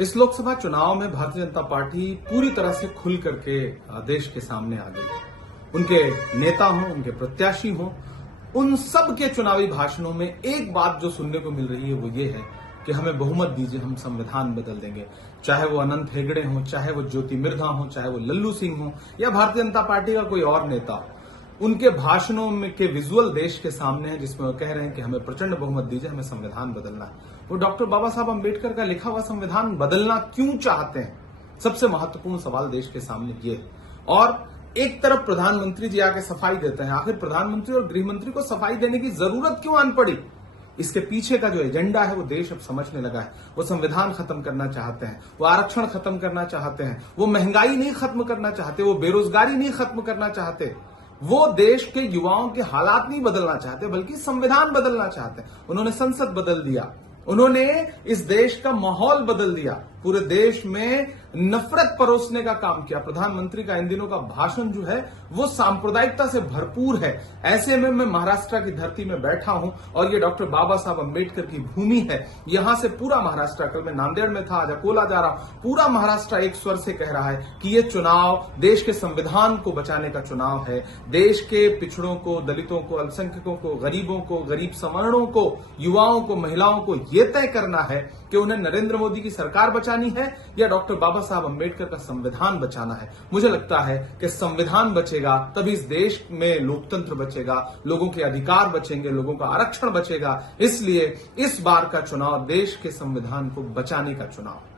इस लोकसभा चुनाव में भारतीय जनता पार्टी पूरी तरह से खुल करके देश के सामने आ गई। उनके नेता हों, उनके प्रत्याशी हों, उन सब के चुनावी भाषणों में एक बात जो सुनने को मिल रही है वो ये है कि हमें बहुमत दीजिए, हम संविधान बदल देंगे। चाहे वो अनंत हेगड़े हों, चाहे वो ज्योति मिर्धा हों, चाहे वो लल्लू सिंह हों या भारतीय जनता पार्टी का कोई और नेता हो, उनके भाषणों में के विजुअल देश के सामने है जिसमें वो कह रहे हैं कि हमें प्रचंड बहुमत दीजिए, हमें संविधान बदलना है। वो डॉक्टर बाबा साहब अम्बेडकर का लिखा हुआ संविधान बदलना क्यों चाहते हैं? सबसे महत्वपूर्ण सवाल देश के सामने ये है। और एक तरफ प्रधानमंत्री जी आके सफाई देते हैं। आखिर प्रधानमंत्री और गृहमंत्री को सफाई देने की जरूरत क्यों आन पड़ी? इसके पीछे का जो एजेंडा है वो देश अब समझने लगा है। वो संविधान खत्म करना चाहते हैं, वो आरक्षण खत्म करना चाहते हैं, वो महंगाई नहीं खत्म करना चाहते, वो बेरोजगारी नहीं खत्म करना चाहते, वो देश के युवाओं के हालात नहीं बदलना चाहते बल्कि संविधान बदलना चाहते हैं। उन्होंने संसद बदल दिया, उन्होंने इस देश का माहौल बदल दिया, पूरे देश में नफरत परोसने का काम किया। प्रधानमंत्री का इन दिनों का भाषण जो है वो सांप्रदायिकता से भरपूर है। ऐसे में मैं महाराष्ट्र की धरती में बैठा हूं और ये डॉक्टर बाबा साहब अम्बेडकर की भूमि है। यहां से पूरा महाराष्ट्र, कल मैं नांदेड़ में था, आज अकोला जा रहा हूं, पूरा महाराष्ट्र एक स्वर से कह रहा है कि ये चुनाव देश के संविधान को बचाने का चुनाव है। देश के पिछड़ों को, दलितों को, अल्पसंख्यकों को, गरीबों को, गरीब सवर्णों को, युवाओं को, महिलाओं को ये तय करना है कि उन्हें नरेंद्र मोदी की सरकार बचानी है या डॉक्टर बाबा साहब अम्बेडकर का संविधान बचाना है। मुझे लगता है कि संविधान बचेगा तभी इस देश में लोकतंत्र बचेगा, लोगों के अधिकार बचेंगे, लोगों का आरक्षण बचेगा। इसलिए इस बार का चुनाव देश के संविधान को बचाने का चुनाव है।